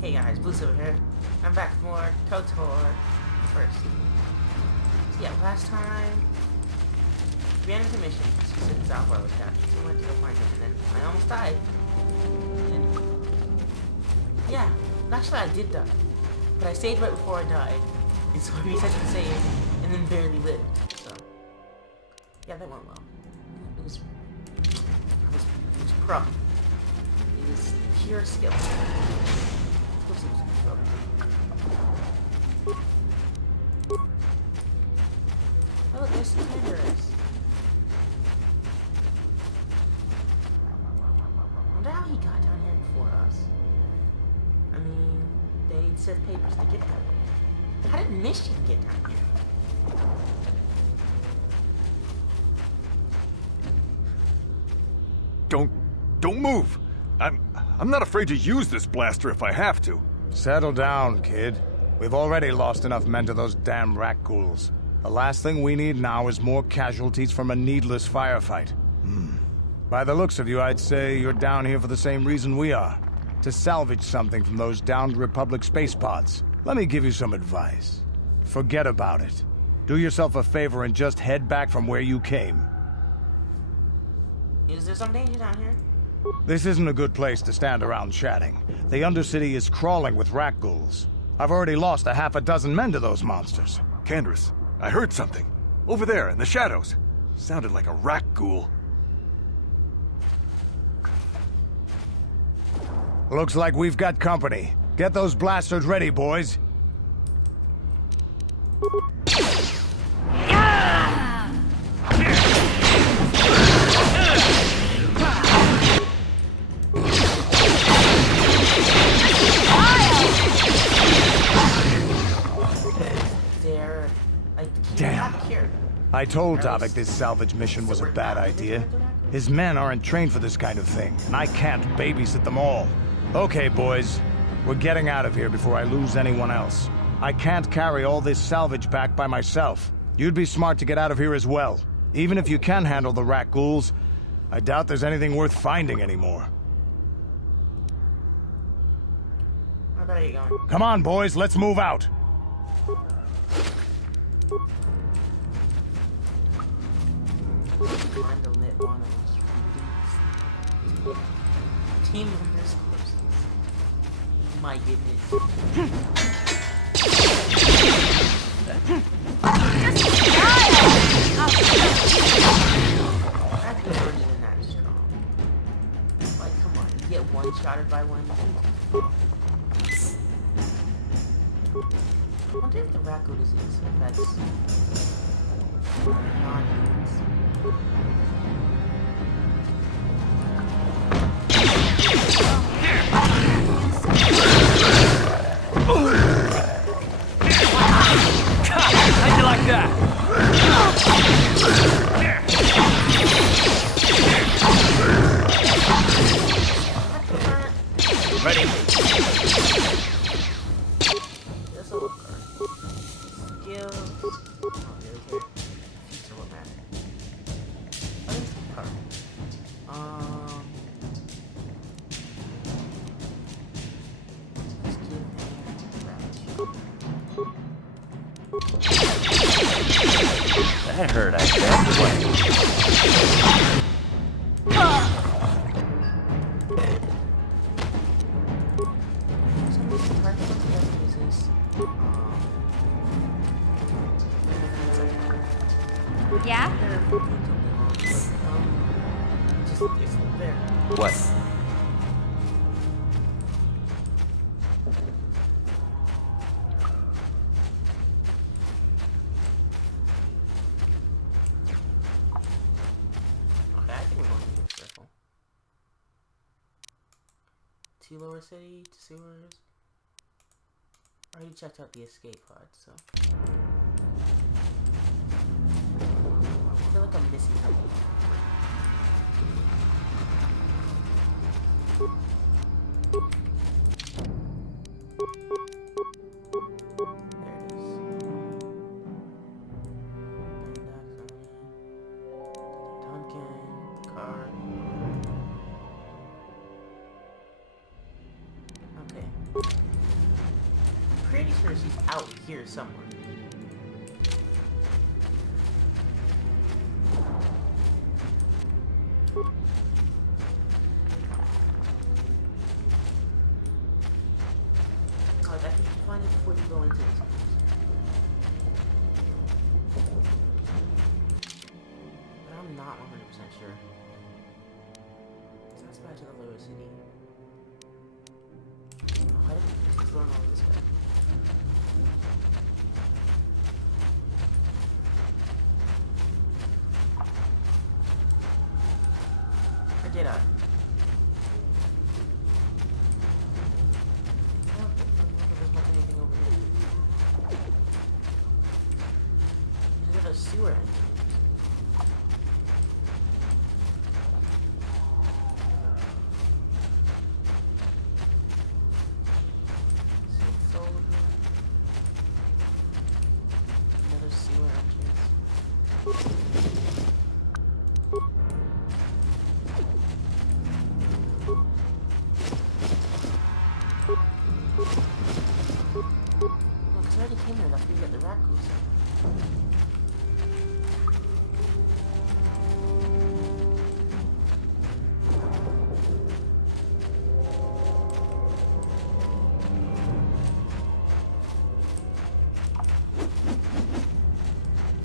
Hey guys, Blue Silver here. I'm back with more KOTOR first. So yeah, last time we ended the mission. She said Zalbar was captured, so I went to go find him, and then I almost died. And yeah, actually I did die, but I saved right before I died. And so I reset the save, and then barely lived. So yeah, that went well. It was pro. It was pure skill. Oh, look, there's cameras. I wonder how he got down here before us. I mean, they need set papers to get there. How did Mission get down here? Don't move! I'm not afraid to use this blaster if I have to. Settle down, kid. We've already lost enough men to those damn Rakghouls. The last thing we need now is more casualties from a needless firefight. By the looks of you, I'd say you're down here for the same reason we are. To salvage something from those downed Republic space pods. Let me give you some advice. Forget about it. Do yourself a favor and just head back from where you came. Is there some danger down here? This isn't a good place to stand around chatting. The Undercity is crawling with Rakghouls. I've already lost a half a dozen men to those monsters. Canderous, I heard something. Over there, in the shadows. Sounded like a Rakghoul. Looks like we've got company. Get those blasters ready, boys. Damn. I told Davik this salvage mission was a bad idea. His men aren't trained for this kind of thing, and I can't babysit them all. Okay, boys. We're getting out of here before I lose anyone else. I can't carry all this salvage back by myself. You'd be smart to get out of here as well. Even if you can handle the Rakghouls, I doubt there's anything worth finding anymore. Where about you going? Come on, boys, let's move out. Team members corpses. My goodness. That dude wasn't even that strong. Like, come on, you get one-shotted by one. I wonder if the Rakghoul disease affects non-humans. How'd you like that? Ready? This will look good. Skills. Oh, really good. Future will matter. What is the card? That hurt, I bet. Yeah? It's there. What? Okay, I think we're going to the circle. To Lower City, to sewers. I already checked out the escape pod, so. I feel like I'm missing something. Okay. sure he's out here somewhere. Oh, I think you can find it before you go into this house. But I'm not 100% sure. So that's back to the lower city. Why did we just run all this way? Or did I? I don't think there's much anything over here. These are the sewer engines. Another sewer entrance. Look, 'cause I already came here, that's where you get the raccoons.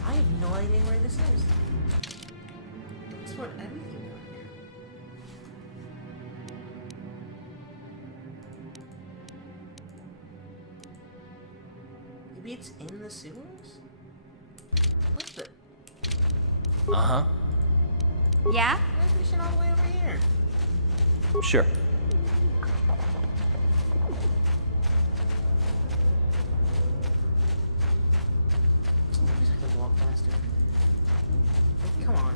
I have no idea where this is. It's what everything down here. Maybe it's in the sewers? What the? Uh-huh. Yeah? Why is this shit all the way over here? Sure. I wish I could walk faster. Like, come on.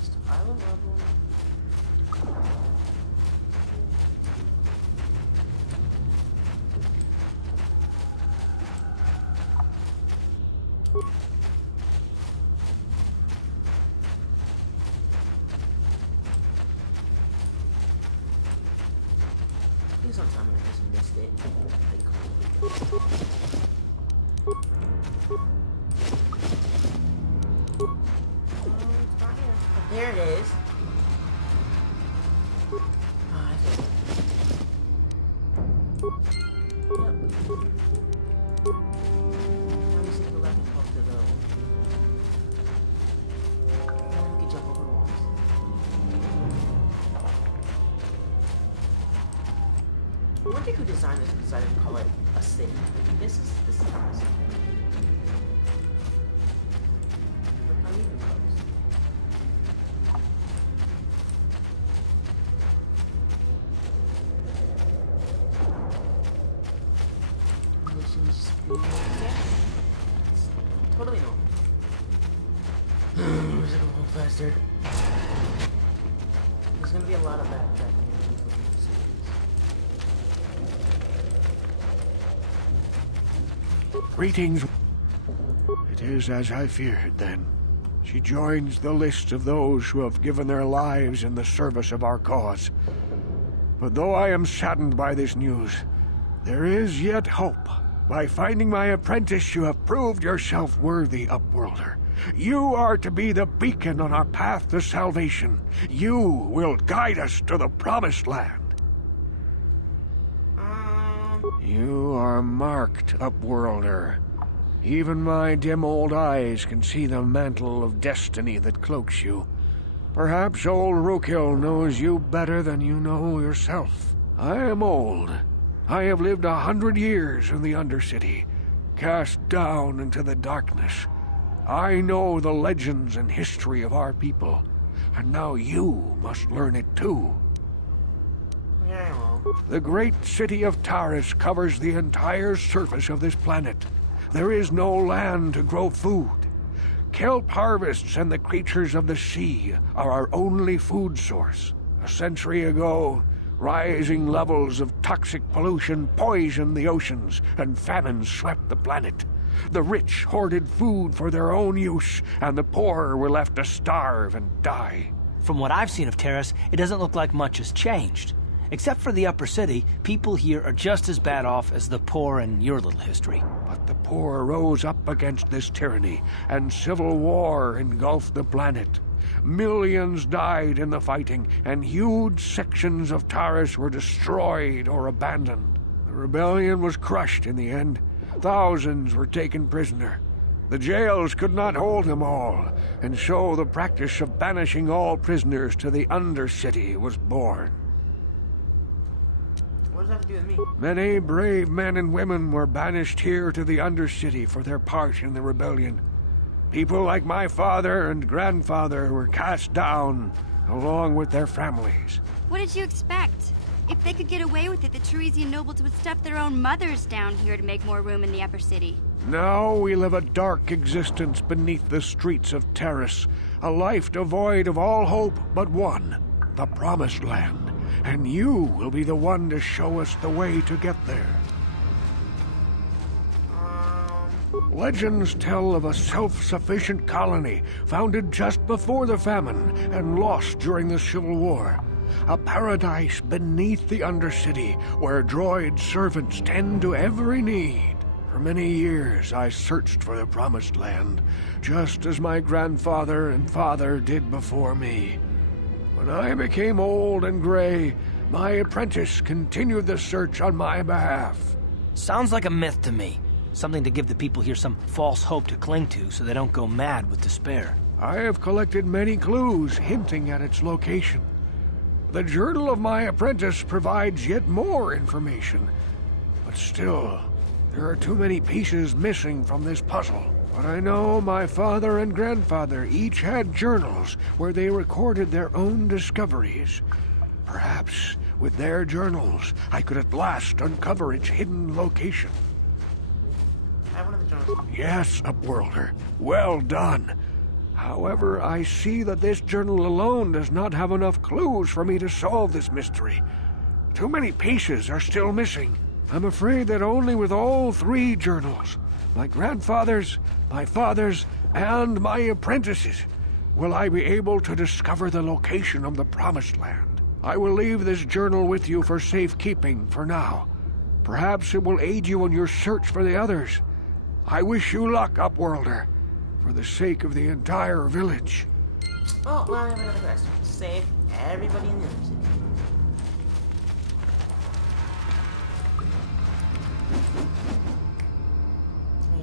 Just I will level. Please don't tell me I just missed it. It's not here. Oh, there it is. Oh, I think. Yep. Now we just need to go back and talk to the. Then we can jump over walls. I wonder who designed this and decided to call it a city. This is not a city. Look, not even close. Mission speed. Yeah. It's totally normal. Wish I could walk faster. There's gonna be a lot of backtracking. Greetings. It is as I feared, then. She joins the list of those who have given their lives in the service of our cause. But though I am saddened by this news, there is yet hope. By finding my apprentice, you have proved yourself worthy, Upworlder. You are to be the beacon on our path to salvation. You will guide us to the Promised Land. You are marked, Upworlder. Even my dim old eyes can see the mantle of destiny that cloaks you. Perhaps old Rookhill knows you better than you know yourself. I am old. I have lived 100 years in the Undercity, cast down into the darkness. I know the legends and history of our people, and now you must learn it too. Yeah, well. The great city of Taris covers the entire surface of this planet. There is no land to grow food. Kelp harvests and the creatures of the sea are our only food source. A century ago, rising levels of toxic pollution poisoned the oceans, and famine swept the planet. The rich hoarded food for their own use, and the poor were left to starve and die. From what I've seen of Taris, it doesn't look like much has changed. Except for the upper city, people here are just as bad off as the poor in your little history. But the poor rose up against this tyranny, and civil war engulfed the planet. Millions died in the fighting, and huge sections of Taris were destroyed or abandoned. The rebellion was crushed in the end. Thousands were taken prisoner. The jails could not hold them all, and so the practice of banishing all prisoners to the Undercity was born. What does that have to do with me? Many brave men and women were banished here to the Undercity for their part in the rebellion. People like my father and grandfather were cast down, along with their families. What did you expect? If they could get away with it, the Teresian nobles would stuff their own mothers down here to make more room in the upper city. Now we live a dark existence beneath the streets of Taris, a life devoid of all hope but one, the Promised Land. And you will be the one to show us the way to get there. Legends tell of a self-sufficient colony founded just before the famine and lost during the Civil War. A paradise beneath the Undercity where droid servants tend to every need. For many years I searched for the Promised Land, just as my grandfather and father did before me. When I became old and gray, my apprentice continued the search on my behalf. Sounds like a myth to me. Something to give the people here some false hope to cling to so they don't go mad with despair. I have collected many clues hinting at its location. The journal of my apprentice provides yet more information. But still, there are too many pieces missing from this puzzle. But I know my father and grandfather each had journals where they recorded their own discoveries. Perhaps with their journals, I could at last uncover its hidden location. I have one of the journals. Yes, Upworlder. Well done. However, I see that this journal alone does not have enough clues for me to solve this mystery. Too many pieces are still missing. I'm afraid that only with all three journals, my grandfather's, my father's, and my apprentice's, will I be able to discover the location of the Promised Land. I will leave this journal with you for safekeeping for now. Perhaps it will aid you in your search for the others. I wish you luck, Upworlder, for the sake of the entire village. Oh, well, I have another quest. Save everybody in the other city.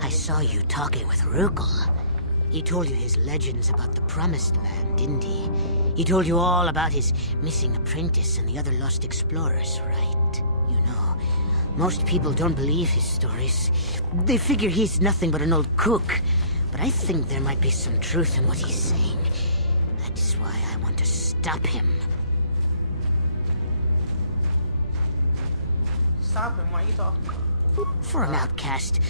I saw you talking with Rukel. He told you his legends about the Promised Land, didn't he? He told you all about his missing apprentice and the other lost explorers, right? You know, most people don't believe his stories. They figure he's nothing but an old cook. But I think there might be some truth in what he's saying. That's why I want to stop him. Stop him, what are you talking about? For an outcast,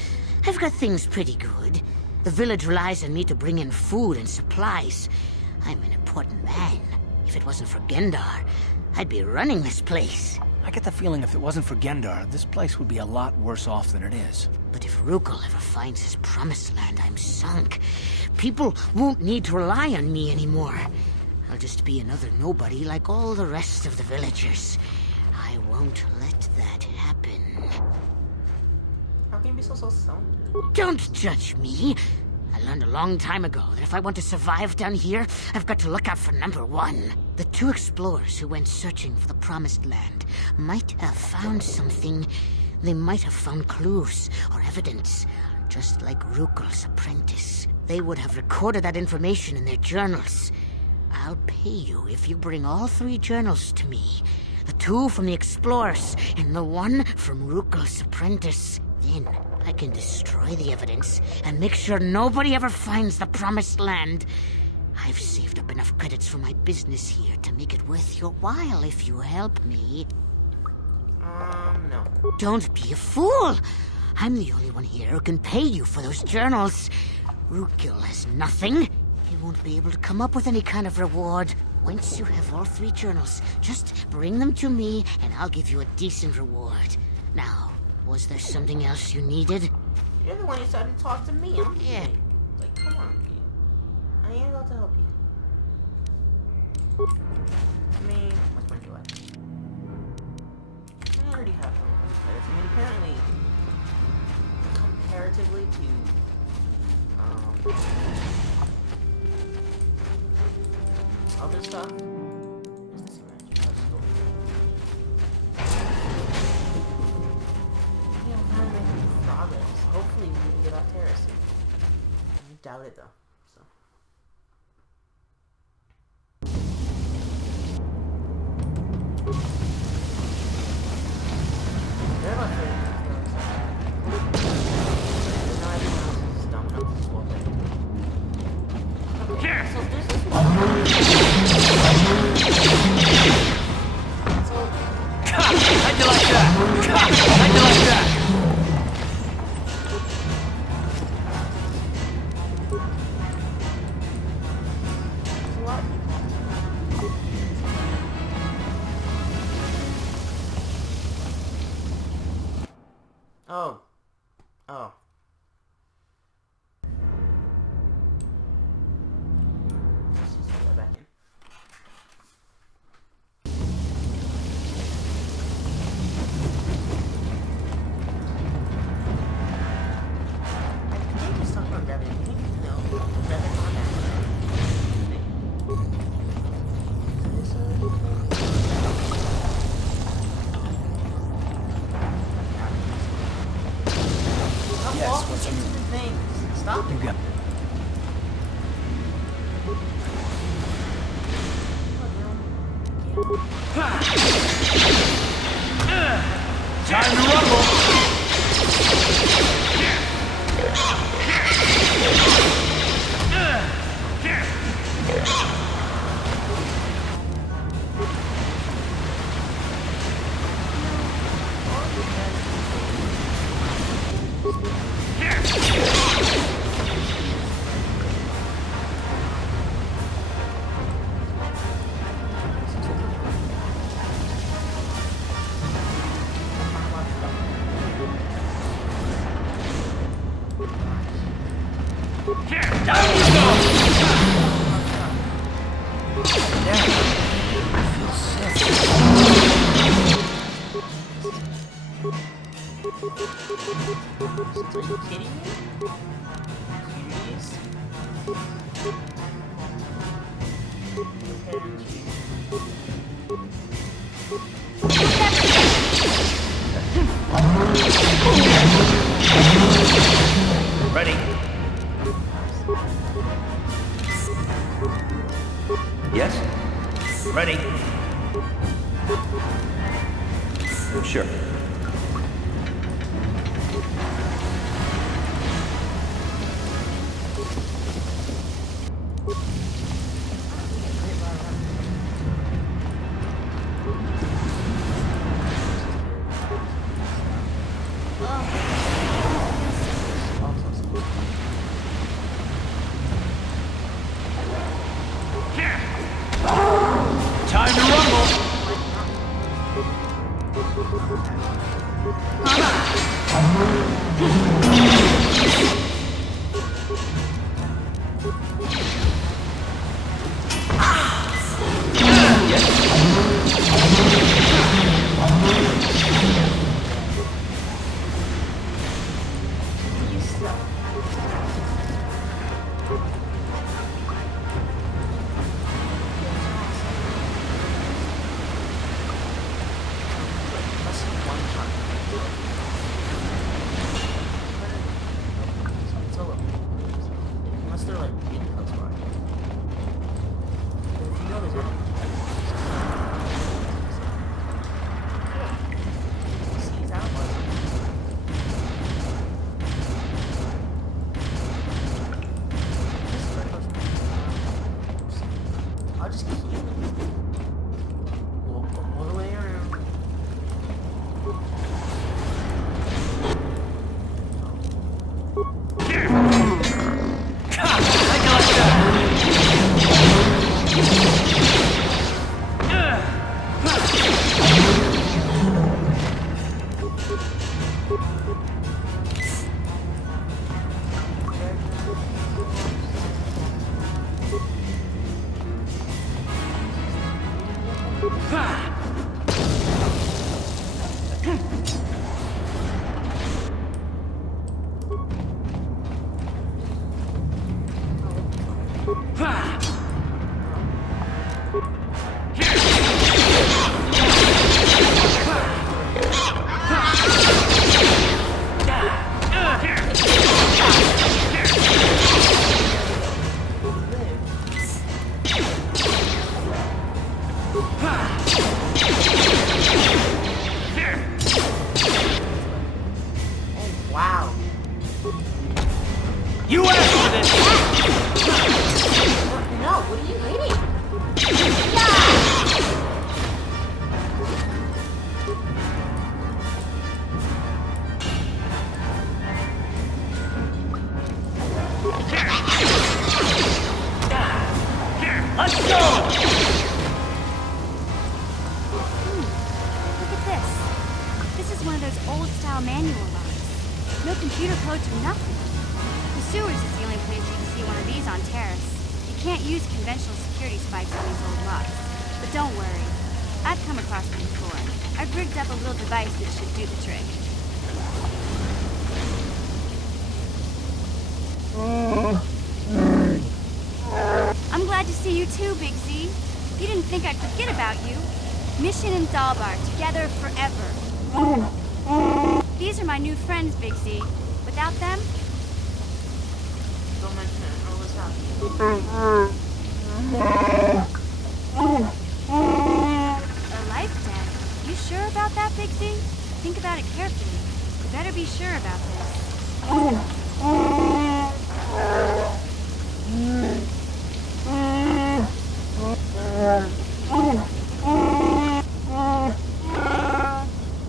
I've got things pretty good. The village relies on me to bring in food and supplies. I'm an important man. If it wasn't for Gendar, I'd be running this place. I get the feeling if it wasn't for Gendar, this place would be a lot worse off than it is. But if Rukel ever finds his Promised Land, I'm sunk. People won't need to rely on me anymore. I'll just be another nobody like all the rest of the villagers. I won't let that happen. How can you be so stoned? Don't judge me. I learned a long time ago that if I want to survive down here, I've got to look out for number one. The two explorers who went searching for the Promised Land might have found something. They might have found clues or evidence, just like Rukel's apprentice. They would have recorded that information in their journals. I'll pay you if you bring all three journals to me. The two from the explorers and the one from Rukel's apprentice. Then I can destroy the evidence and make sure nobody ever finds the Promised Land. I've saved up enough credits for my business here to make it worth your while if you help me. No. Don't be a fool! I'm the only one here who can pay you for those journals. Rukel has nothing. He won't be able to come up with any kind of reward. Once you have all three journals, just bring them to me and I'll give you a decent reward. Now, was there something else you needed? You're the one who started to talk to me. I'm Yeah. Like, come on, Pete. I ain't about to help you. I mean, what's my do? to other stuff. Where's this image? Let's go. Yeah, I'm trying to make progress. Hopefully we can get off Terrace soon. I doubt it though. So. They're about to so this is what how'd you like that? How'd you like that? Oh. Oh. Let's just go back in. I think just talk about Devin. No, Devin on that. Yes, what's on your things? Stop You it. got time to rumble. Are you kidding me? Serious? Ready? Yes? Ready? Sure. Time to rumble. Unless they're like in close by. But if you know there's one. Sees out one. I'll just keep it. We'll go all the way around. Oh, wow. You asked for this! No, what are you hitting? Let's go! Look at this. This is one of those old-style manual locks. No computer codes or nothing. The sewers is the only place you can see one of these on Terrace. You can't use conventional security spikes on these old locks. But don't worry. I've come across them before. I've rigged up a little device that should do the trick. I'm glad to see you too, Big Z. You didn't think I'd forget about you. Mission and Dalbar, together forever. These are my new friends, Big Z. Without them, Don't mention it. What was happening? a life debt. You sure about that, Big Z? Think about it carefully. You better be sure about this.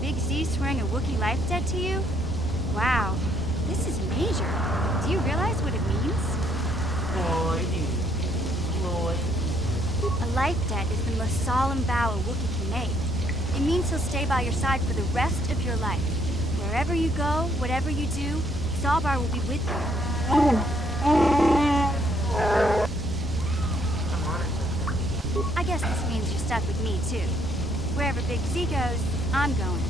Big Z swearing a Wookiee life debt to you? Wow, this is major. Do you realize what it means? Lloyd. A life debt is the most solemn vow a Wookiee can make. It means he'll stay by your side for the rest of your life. Wherever you go, whatever you do, Zalbar will be with you. I guess this means you're stuck with me, too. Wherever Big Z goes, I'm going.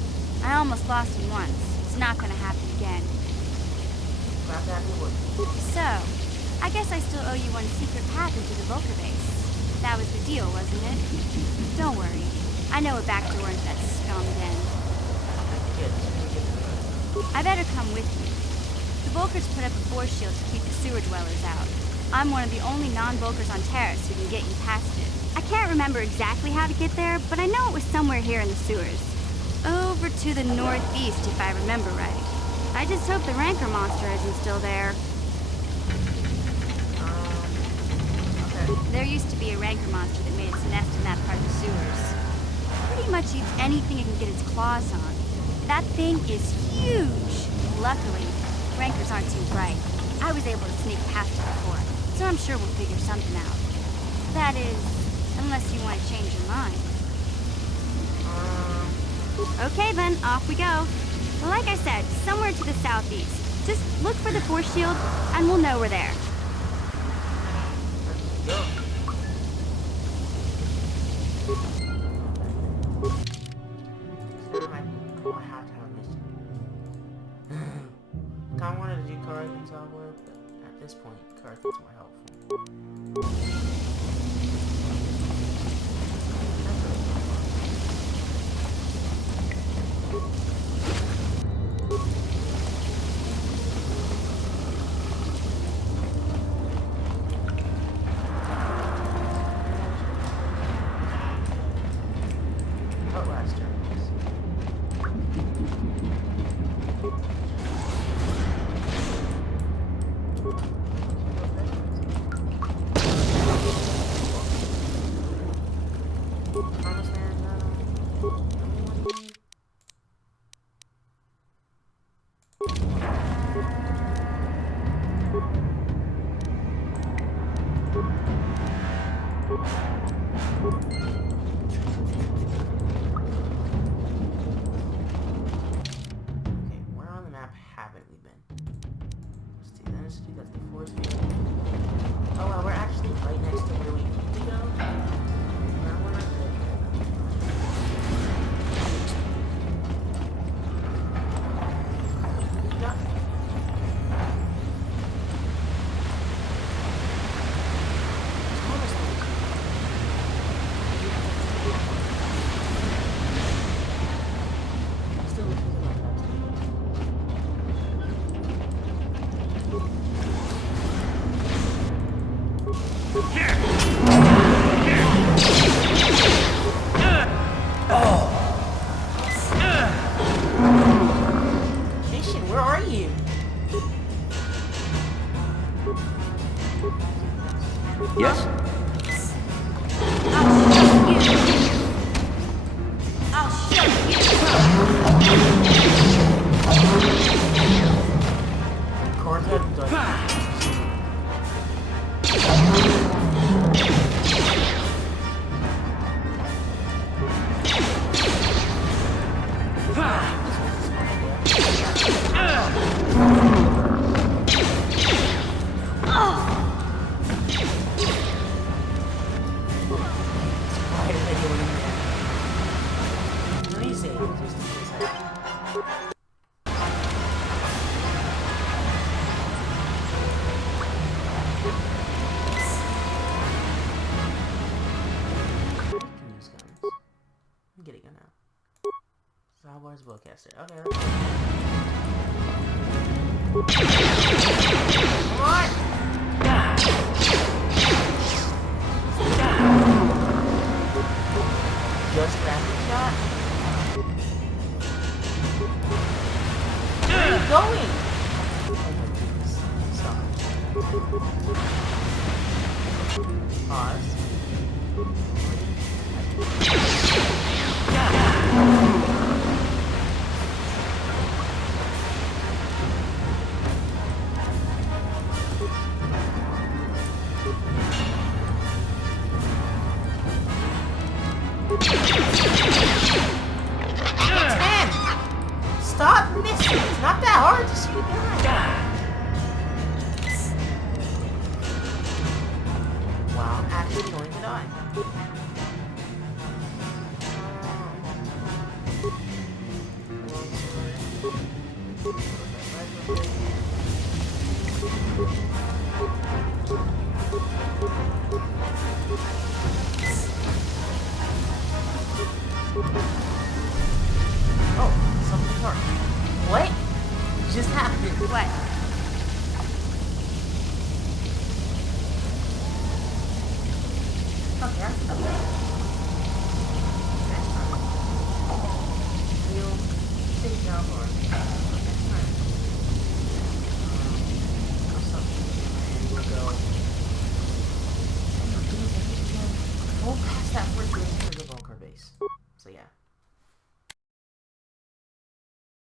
I almost lost him once. It's not gonna happen again. Grab that wood. So, I guess I still owe you one secret path into the Vulcar base. That was the deal, wasn't it? Don't worry. I know a back door into that scum den. I better come with you. The Vulcars put up a force shield to keep the sewer dwellers out. I'm one of the only non-Vulcars on Terrace who can get you past it. I can't remember exactly how to get there, but I know it was somewhere here in the sewers. Over to the northeast, if I remember right. I just hope the Rancor monster isn't still there. There used to be a Rancor monster that made its nest in that part of the sewers. Pretty much eats anything it can get its claws on. That thing is huge! Luckily, Rancors aren't too bright. I was able to sneak past it before, so I'm sure we'll figure something out. That is, unless you want to change your mind. Okay then, off we go. Well, like I said, somewhere to the southeast. Just look for the force shield, and we'll know we're there. Go. I have to have a mission. I wanted to do Karthens software, but at this point, Karthens is more helpful. Outlaster. Star Wars Bowcaster. Okay. Come on! Just rapid shot? Where are you going? Oh my goodness. Stop. Pause. Stop missing! It's not that hard to shoot a gun! Wow, I'm actually going to die. Oh, something's hard. What just happened? What? Okay,